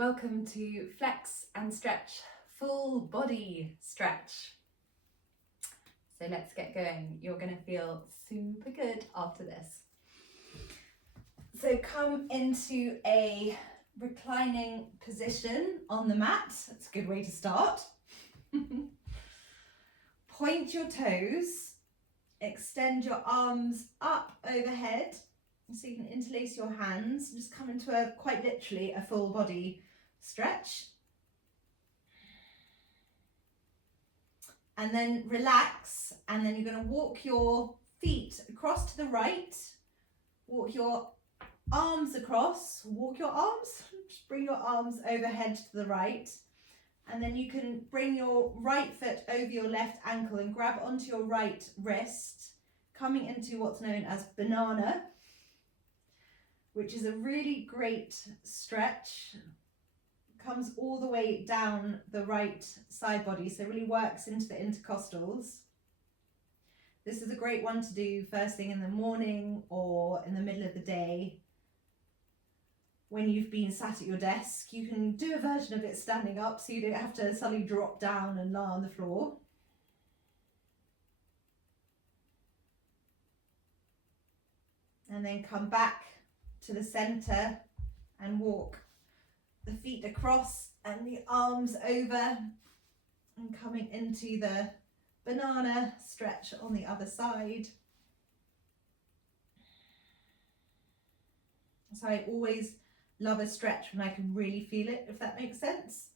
welcome to Flex and Stretch, full body stretch. So let's get going. You're going to feel super good after this. So come into a reclining position on the mat. That's a good way to start. Point your toes, extend your arms up overhead so you can interlace your hands. Just come into quite literally a full body stretch. And then relax, and then you're going to walk your feet across to the right, walk your arms across, just bring your arms overhead to the right, and then you can bring your right foot over your left ankle and grab onto your right wrist, coming into what's known as banana, which is a really great stretch. Comes all the way down the right side body, so it really works into the intercostals. This is a great one to do first thing in the morning or in the middle of the day. When you've been sat at your desk, you can do a version of it standing up so you don't have to suddenly drop down and lie on the floor. And then come back to the center and walk the feet across and the arms over, and coming into the banana stretch on the other side. So I always love a stretch when I can really feel it, if that makes sense.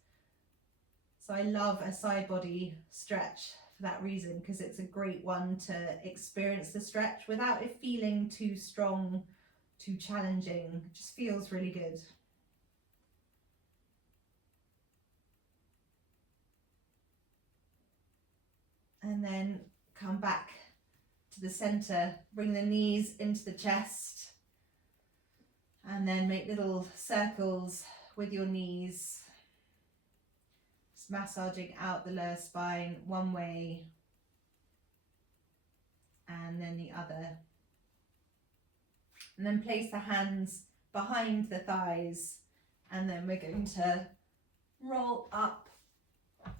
So I love a side body stretch for that reason, because it's a great one to experience the stretch without it feeling too strong, too challenging. It just feels really good. And then come back to the center, bring the knees into the chest, and then make little circles with your knees, just massaging out the lower spine one way and then the other. And then place the hands behind the thighs, and then we're going to roll up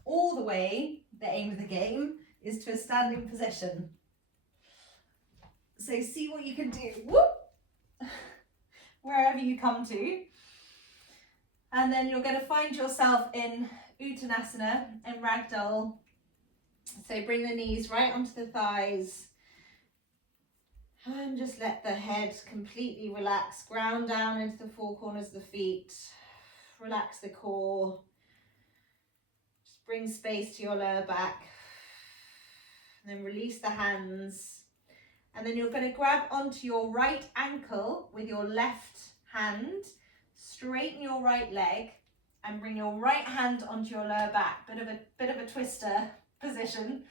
all the way. The aim of the game is to a standing position. So see what you can do, whoop, wherever you come to. And then you're going to find yourself in Uttanasana, in Ragdoll. So bring the knees right onto the thighs. And just let the head completely relax. Ground down into the four corners of the feet. Relax the core. Just bring space to your lower back. And then release the hands. And then you're going to grab onto your right ankle with your left hand. Straighten your right leg and bring your right hand onto your lower back. Bit of a twister position.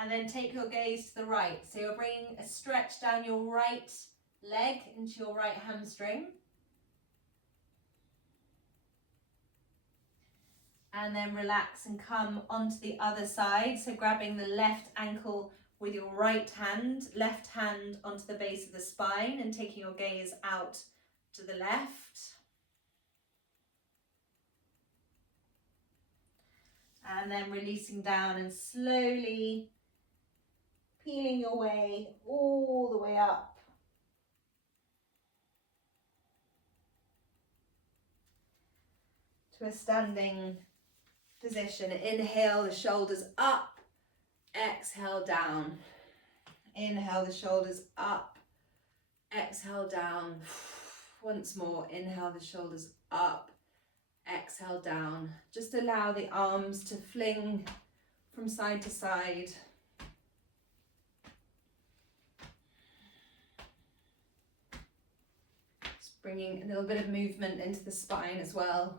And then take your gaze to the right. So you're bringing a stretch down your right leg into your right hamstring. And then relax and come onto the other side. So grabbing the left ankle with your right hand, left hand onto the base of the spine, and taking your gaze out to the left. And then releasing down and slowly peeling your way all the way up. To a standing position. Inhale, the shoulders up. Exhale, down. Inhale, the shoulders up. Exhale, down. Once more, inhale, the shoulders up. Exhale, down. Just allow the arms to fling from side to side. Just bringing a little bit of movement into the spine as well.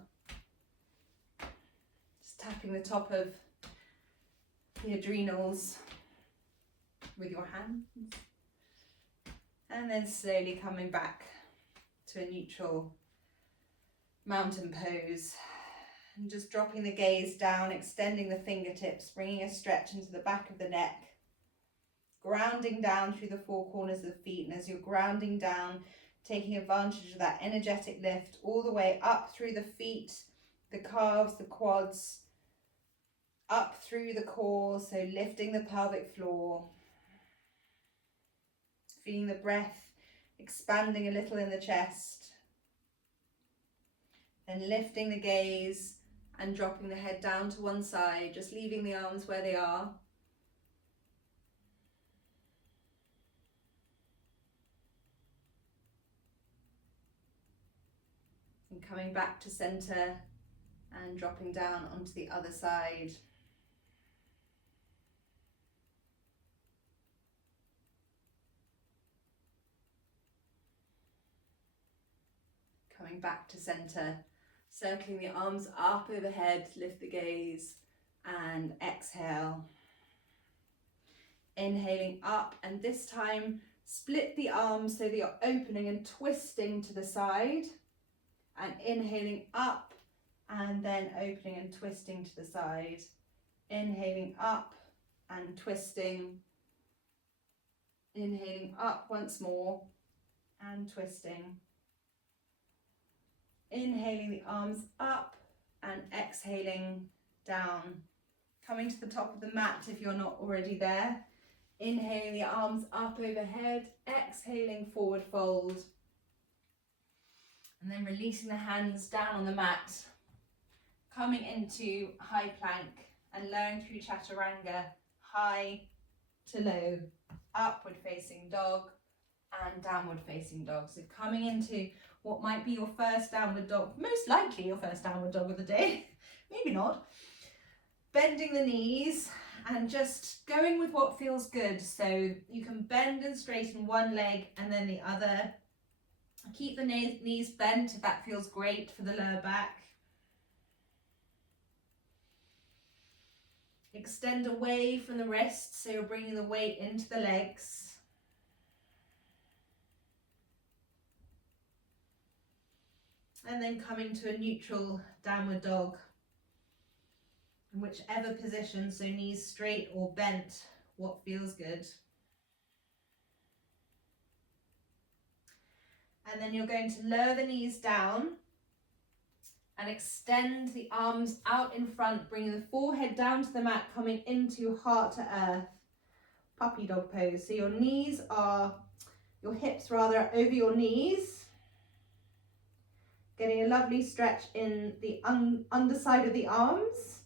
Just tapping the top of the adrenals with your hands. And then slowly coming back to a neutral mountain pose. And just dropping the gaze down, extending the fingertips, bringing a stretch into the back of the neck. Grounding down through the four corners of the feet. And as you're grounding down, taking advantage of that energetic lift all the way up through the feet the calves, the quads, up through the core, so lifting the pelvic floor. Feeling the breath expanding a little in the chest. Then lifting the gaze and dropping the head down to one side, just leaving the arms where they are. And coming back to center and dropping down onto the other side. Coming back to center, circling the arms up overhead, lift the gaze and exhale. Inhaling up, and this time split the arms so that you're opening and twisting to the side, and inhaling up and then opening and twisting to the side. Inhaling up and twisting. Inhaling up once more and twisting. Inhaling the arms up and exhaling down. Coming to the top of the mat if you're not already there. Inhaling the arms up overhead, exhaling forward fold. And then releasing the hands down on the mat. Coming into high plank and lowering through chaturanga, high to low, upward facing dog and downward facing dog. So coming into what might be your first downward dog, most likely your first downward dog of the day, maybe not. Bending the knees and just going with what feels good. So you can bend and straighten one leg and then the other. Keep the knees bent if that feels great for the lower back. Extend away from the wrists, so you're bringing the weight into the legs. And then coming to a neutral downward dog. In whichever position, so knees straight or bent, what feels good. And then you're going to lower the knees down and extend the arms out in front, bringing the forehead down to the mat, coming into heart to earth, puppy dog pose. So your hips are over your knees, getting a lovely stretch in the underside of the arms.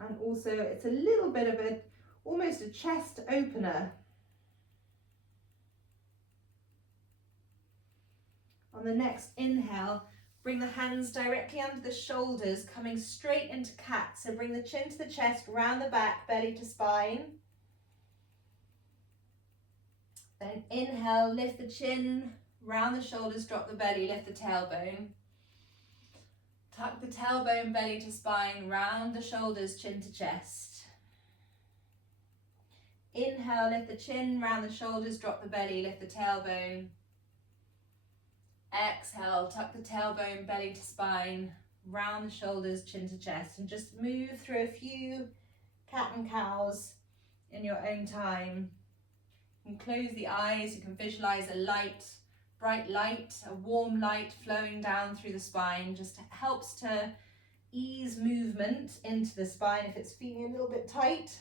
And also it's a little bit of almost a chest opener. On the next inhale, bring the hands directly under the shoulders, coming straight into cat. So bring the chin to the chest, round the back, belly to spine. Then inhale, lift the chin, round the shoulders, drop the belly, lift the tailbone. Tuck the tailbone, belly to spine, round the shoulders, chin to chest. Inhale, lift the chin, round the shoulders, drop the belly, lift the tailbone. Exhale, tuck the tailbone, belly to spine, round the shoulders, chin to chest, and just move through a few cat and cows in your own time. You can close the eyes, you can visualize a light, bright light, a warm light flowing down through the spine. Just helps to ease movement into the spine if it's feeling a little bit tight.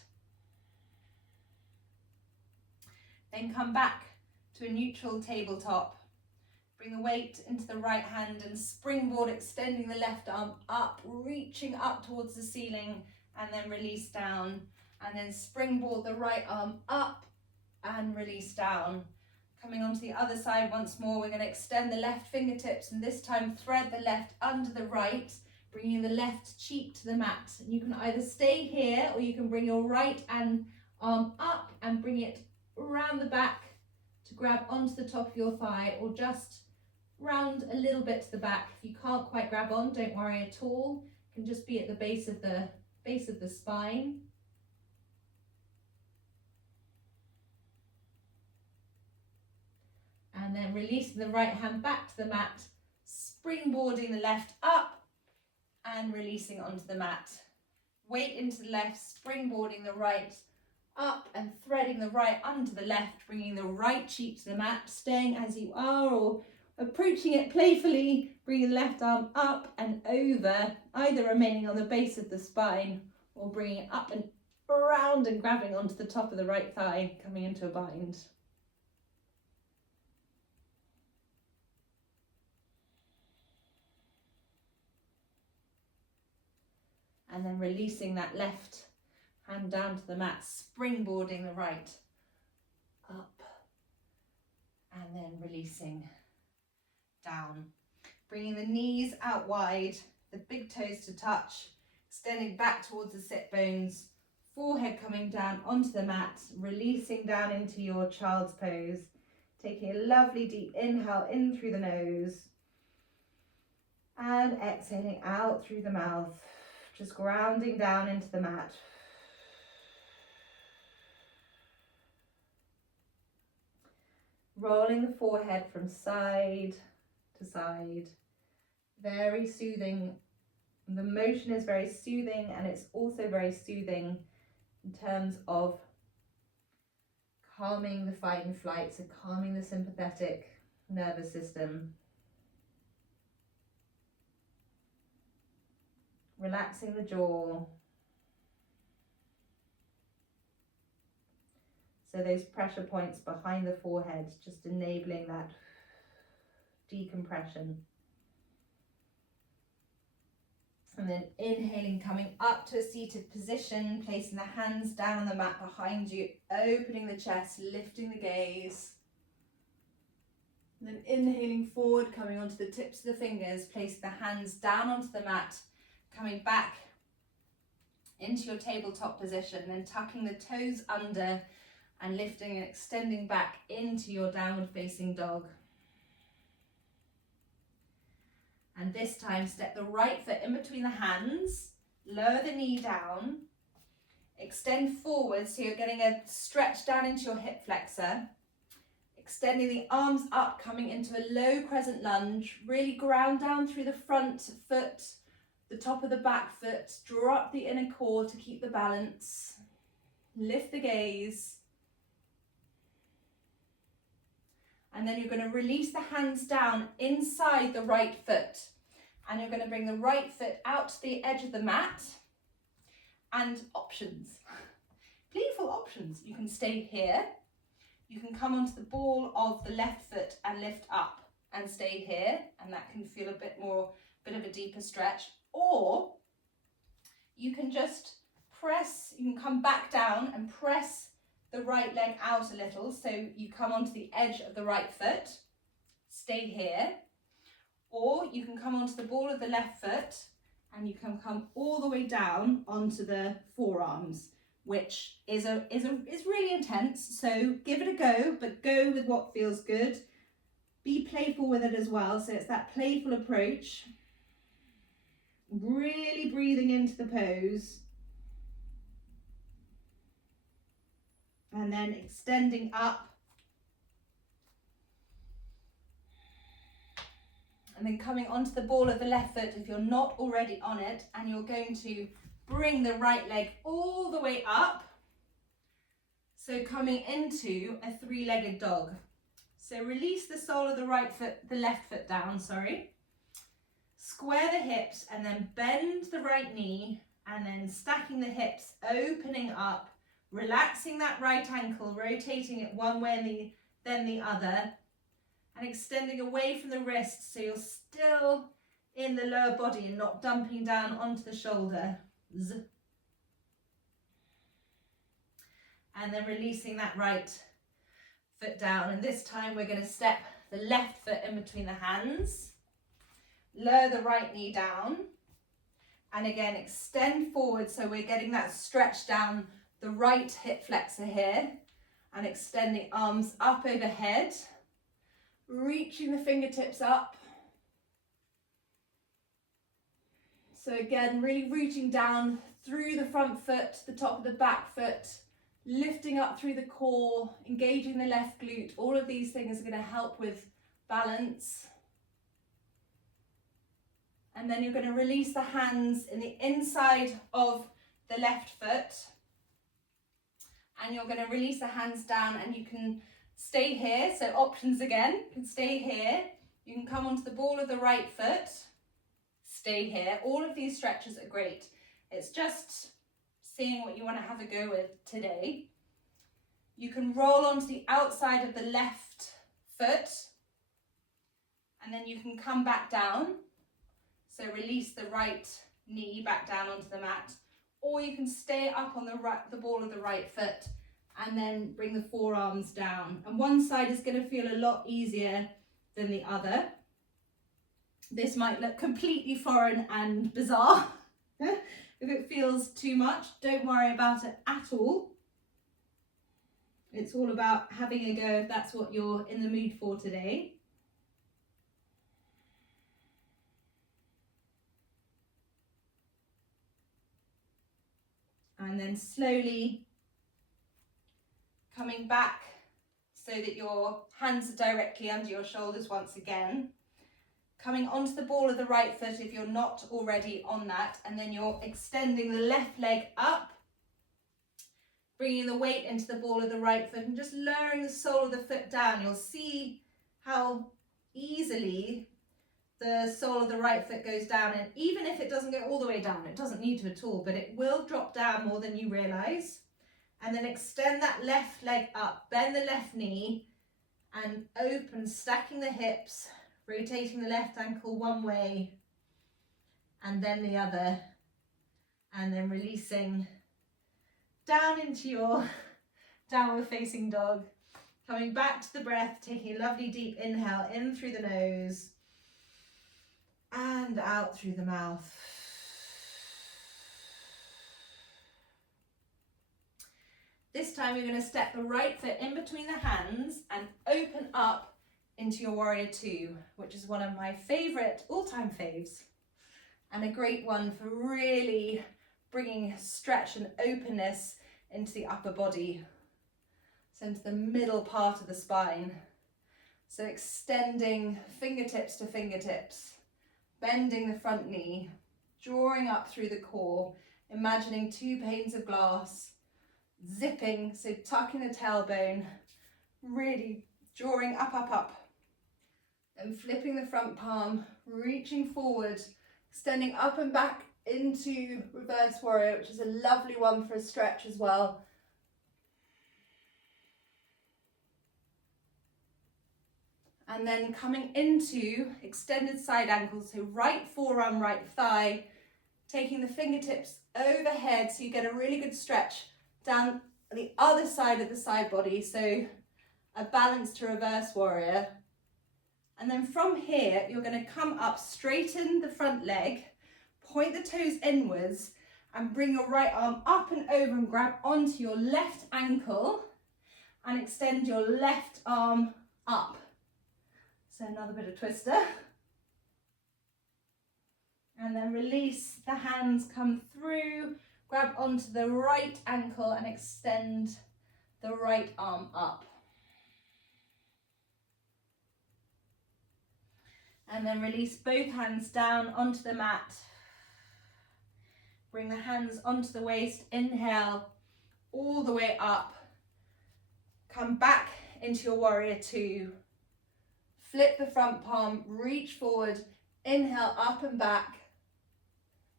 Then come back to a neutral tabletop. Bring the weight into the right hand and springboard, extending the left arm up, reaching up towards the ceiling, and then release down. And then springboard the right arm up and release down. Coming onto the other side once more, we're going to extend the left fingertips and this time thread the left under the right, bringing the left cheek to the mat. And you can either stay here or you can bring your right arm up and bring it around the back to grab onto the top of your thigh, or just round a little bit to the back. If you can't quite grab on, don't worry at all. It can just be at the base of the spine. And then releasing the right hand back to the mat, springboarding the left up and releasing onto the mat. Weight into the left, springboarding the right up and threading the right under the left, bringing the right cheek to the mat, staying as you are, or approaching it playfully, bringing the left arm up and over, either remaining on the base of the spine or bringing it up and around and grabbing onto the top of the right thigh, coming into a bind. And then releasing that left hand down to the mat, springboarding the right up, and then releasing down. Bringing the knees out wide, the big toes to touch, extending back towards the sit bones, forehead coming down onto the mat, releasing down into your child's pose. Taking a lovely deep inhale in through the nose and exhaling out through the mouth, just grounding down into the mat. Rolling the forehead from side to side, very soothing. The motion is very soothing, and it's also very soothing in terms of calming the fight and flight, so calming the sympathetic nervous system. Relaxing the jaw. So those pressure points behind the forehead, just enabling that decompression. And then inhaling, coming up to a seated position, placing the hands down on the mat behind you, opening the chest, lifting the gaze. And then inhaling forward, coming onto the tips of the fingers, placing the hands down onto the mat, coming back into your tabletop position, then tucking the toes under and lifting and extending back into your downward facing dog. And this time, step the right foot in between the hands, lower the knee down, extend forward so you're getting a stretch down into your hip flexor, extending the arms up, coming into a low crescent lunge, really ground down through the front foot, the top of the back foot, draw up the inner core to keep the balance, lift the gaze. And then you're going to release the hands down inside the right foot. And you're going to bring the right foot out to the edge of the mat. And options. Playful options. You can stay here. You can come onto the ball of the left foot and lift up and stay here. And that can feel a bit of a deeper stretch. Or you can just press, you can come back down and press the right leg out a little, so you come onto the edge of the right foot, stay here, or you can come onto the ball of the left foot and you can come all the way down onto the forearms, which is really intense. So give it a go, but go with what feels good. Be playful with it as well, so it's that playful approach. Really breathing into the pose. And then extending up. And then coming onto the ball of the left foot if you're not already on it, and you're going to bring the right leg all the way up. So coming into a three-legged dog. So release the sole of the right foot, the left foot down, sorry. Square the hips and then bend the right knee, and then stacking the hips, opening up. Relaxing that right ankle, rotating it one way then the other, and extending away from the wrist so you're still in the lower body and not dumping down onto the shoulder. And then releasing that right foot down. And this time we're going to step the left foot in between the hands, lower the right knee down, and again extend forward so we're getting that stretch down the right hip flexor here, and extending arms up overhead, reaching the fingertips up. So again, really reaching down through the front foot, the top of the back foot, lifting up through the core, engaging the left glute. All of these things are going to help with balance. And then you're going to release the hands in the inside of the left foot. And you're going to release the hands down, and you can stay here. So options again, you can stay here. You can come onto the ball of the right foot, stay here. All of these stretches are great. It's just seeing what you want to have a go with today. You can roll onto the outside of the left foot, and then you can come back down. So release the right knee back down onto the mat, or you can stay up on the ball of the right foot and then bring the forearms down. And one side is going to feel a lot easier than the other. This might look completely foreign and bizarre. If it feels too much, don't worry about it at all. It's all about having a go if that's what you're in the mood for today. And then slowly coming back so that your hands are directly under your shoulders once again. Coming onto the ball of the right foot if you're not already on that, and then you're extending the left leg up, bringing the weight into the ball of the right foot and just lowering the sole of the foot down. You'll see how easily the sole of the right foot goes down, and even if it doesn't go all the way down, it doesn't need to at all, but it will drop down more than you realise. And then extend that left leg up, bend the left knee and open, stacking the hips, rotating the left ankle one way and then the other, and then releasing down into your downward facing dog. Coming back to the breath, taking a lovely deep inhale in through the nose and out through the mouth. This time you're going to step the right foot in between the hands and open up into your warrior two, which is one of my favourite, all-time faves, and a great one for really bringing stretch and openness into the upper body, so into the middle part of the spine. So extending fingertips to fingertips, bending the front knee, drawing up through the core, imagining two panes of glass, zipping, so tucking the tailbone, really drawing up, up, up, and flipping the front palm, reaching forward, extending up and back into reverse warrior, which is a lovely one for a stretch as well. And then coming into extended side ankles, so right forearm, right thigh, taking the fingertips overhead so you get a really good stretch down the other side of the side body, so a balance to reverse warrior. And then from here, you're going to come up, straighten the front leg, point the toes inwards, and bring your right arm up and over and grab onto your left ankle and extend your left arm up. So another bit of twister. And then release the hands, come through, grab onto the right ankle and extend the right arm up. And then release both hands down onto the mat. Bring the hands onto the waist, inhale all the way up. Come back into your warrior two. Flip the front palm, reach forward, inhale up and back.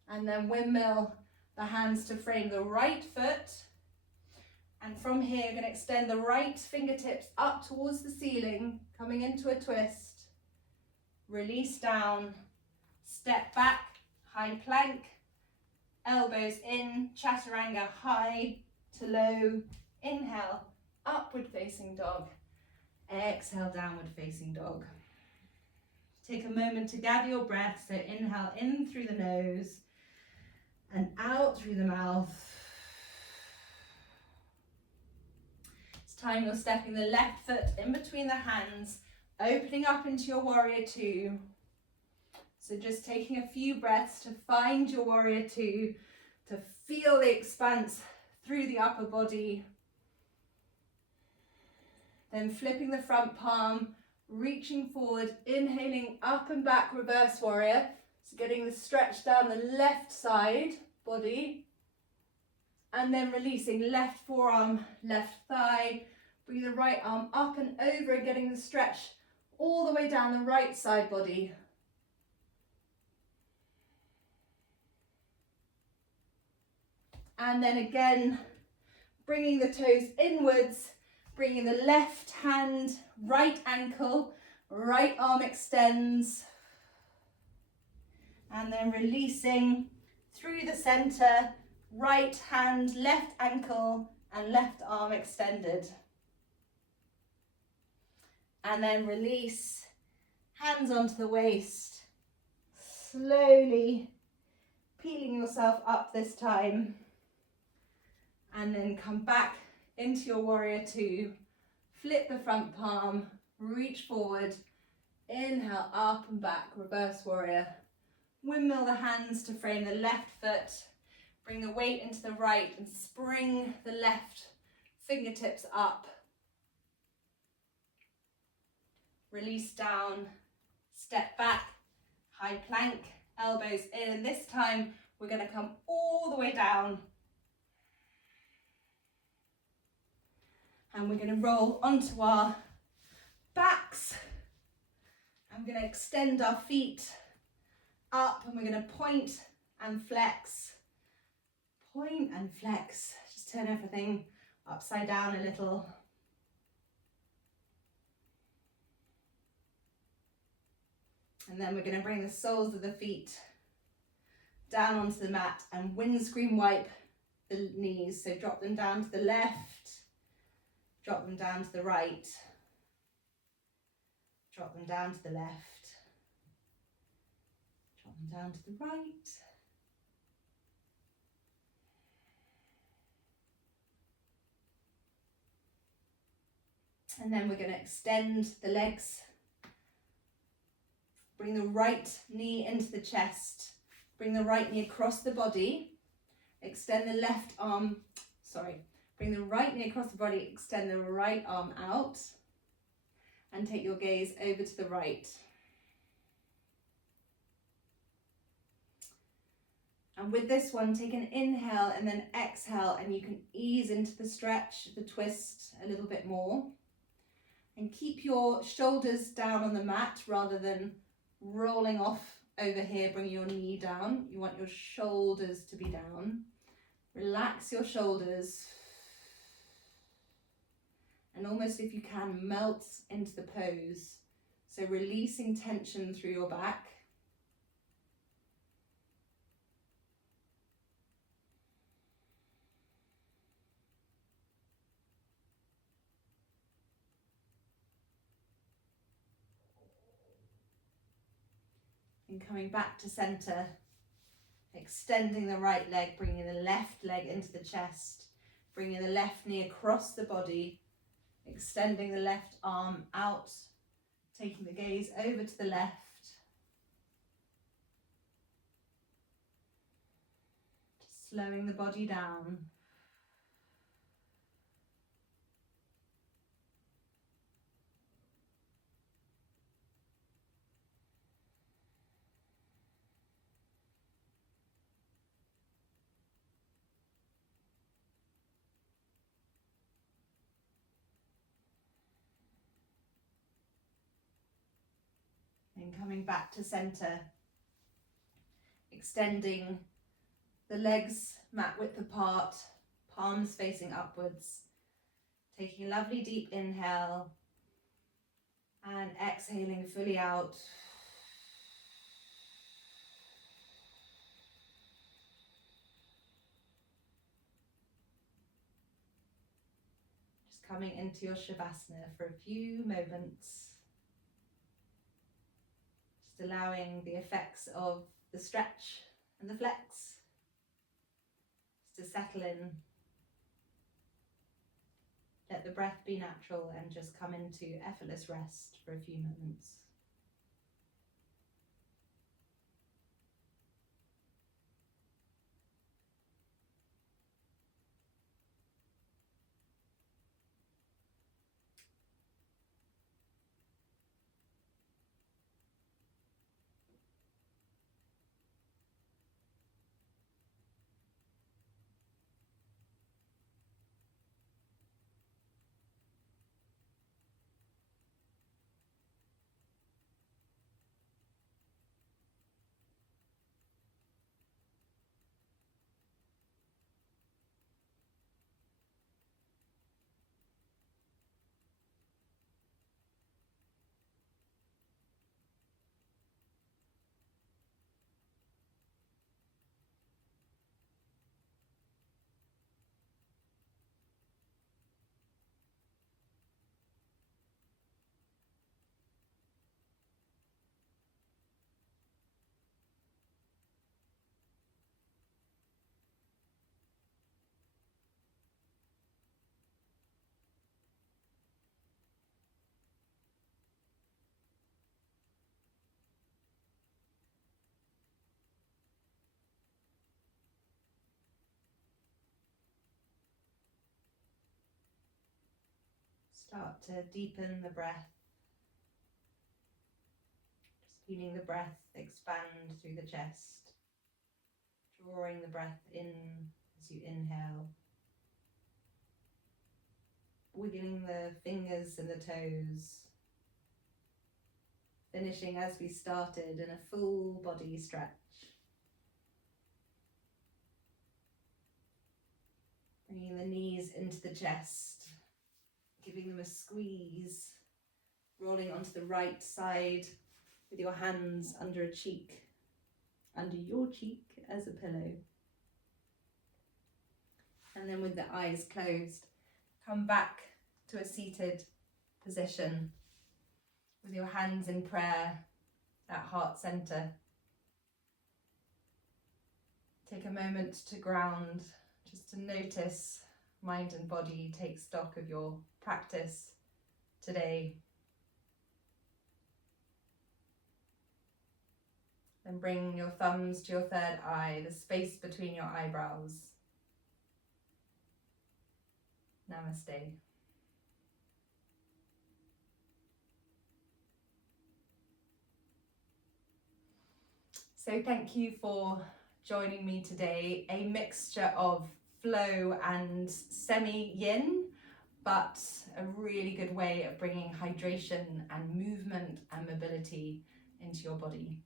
And then windmill the hands to frame the right foot. And from here, you're going to extend the right fingertips up towards the ceiling, coming into a twist. Release down, step back, high plank, elbows in, chaturanga, high to low. Inhale, upward facing dog. Exhale, downward facing dog. Take a moment to gather your breath. So inhale in through the nose and out through the mouth. It's time you're stepping the left foot in between the hands, opening up into your warrior two. So just taking a few breaths to find your warrior two, to feel the expanse through the upper body. Then flipping the front palm, reaching forward, inhaling up and back, reverse warrior. So getting the stretch down the left side body. And then releasing left forearm, left thigh. Bring the right arm up and over and getting the stretch all the way down the right side body. And then again, bringing the toes inwards, bringing the left hand, right ankle, right arm extends. And then releasing through the center, right hand, left ankle, and left arm extended. And then release, hands onto the waist, slowly peeling yourself up this time. And then come back into your warrior two, flip the front palm, reach forward, inhale up and back, reverse warrior. Windmill the hands to frame the left foot, bring the weight into the right and spring the left fingertips up. Release down, step back, high plank, elbows in, and this time we're going to come all the way down. And we're going to roll onto our backs. I'm going to extend our feet up and we're going to point and flex. Point and flex. Just turn everything upside down a little. And then we're going to bring the soles of the feet down onto the mat and windscreen wipe the knees. So drop them down to the left, drop them down to the right, drop them down to the left, drop them down to the right. And then we're going to extend the legs. Bring the right knee into the chest. Bring the right knee across the body. Extend the left arm, bring the right knee across the body, extend the right arm out. And take your gaze over to the right. And with this one, take an inhale and then exhale, and you can ease into the stretch, the twist a little bit more. And keep your shoulders down on the mat rather than rolling off over here. Bring your knee down. You want your shoulders to be down. Relax your shoulders. And almost, if you can, melt into the pose. So releasing tension through your back. And coming back to center, extending the right leg, bringing the left leg into the chest, bringing the left knee across the body, extending the left arm out, taking the gaze over to the left. Slowing the body down. And coming back to center, extending the legs mat width apart, palms facing upwards, taking a lovely deep inhale and exhaling fully out. Just coming into your Shavasana for a few moments. Just allowing the effects of the stretch and the flex to settle in. Let the breath be natural and just come into effortless rest for a few moments. Start to deepen the breath. Just feeling the breath expand through the chest. Drawing the breath in as you inhale. Wiggling the fingers and the toes. Finishing as we started in a full body stretch. Bringing the knees into the chest. Giving them a squeeze. Rolling onto the right side with your hands under a cheek. Under your cheek as a pillow. And then with the eyes closed, come back to a seated position with your hands in prayer at heart center. Take a moment to ground, just to notice mind and body, take stock of your practice today. Then bring your thumbs to your third eye, the space between your eyebrows. Namaste. So thank you for joining me today. A mixture of flow and semi-yin, but a really good way of bringing hydration and movement and mobility into your body.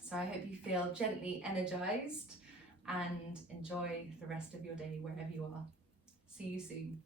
So I hope you feel gently energized and enjoy the rest of your day wherever you are. See you soon.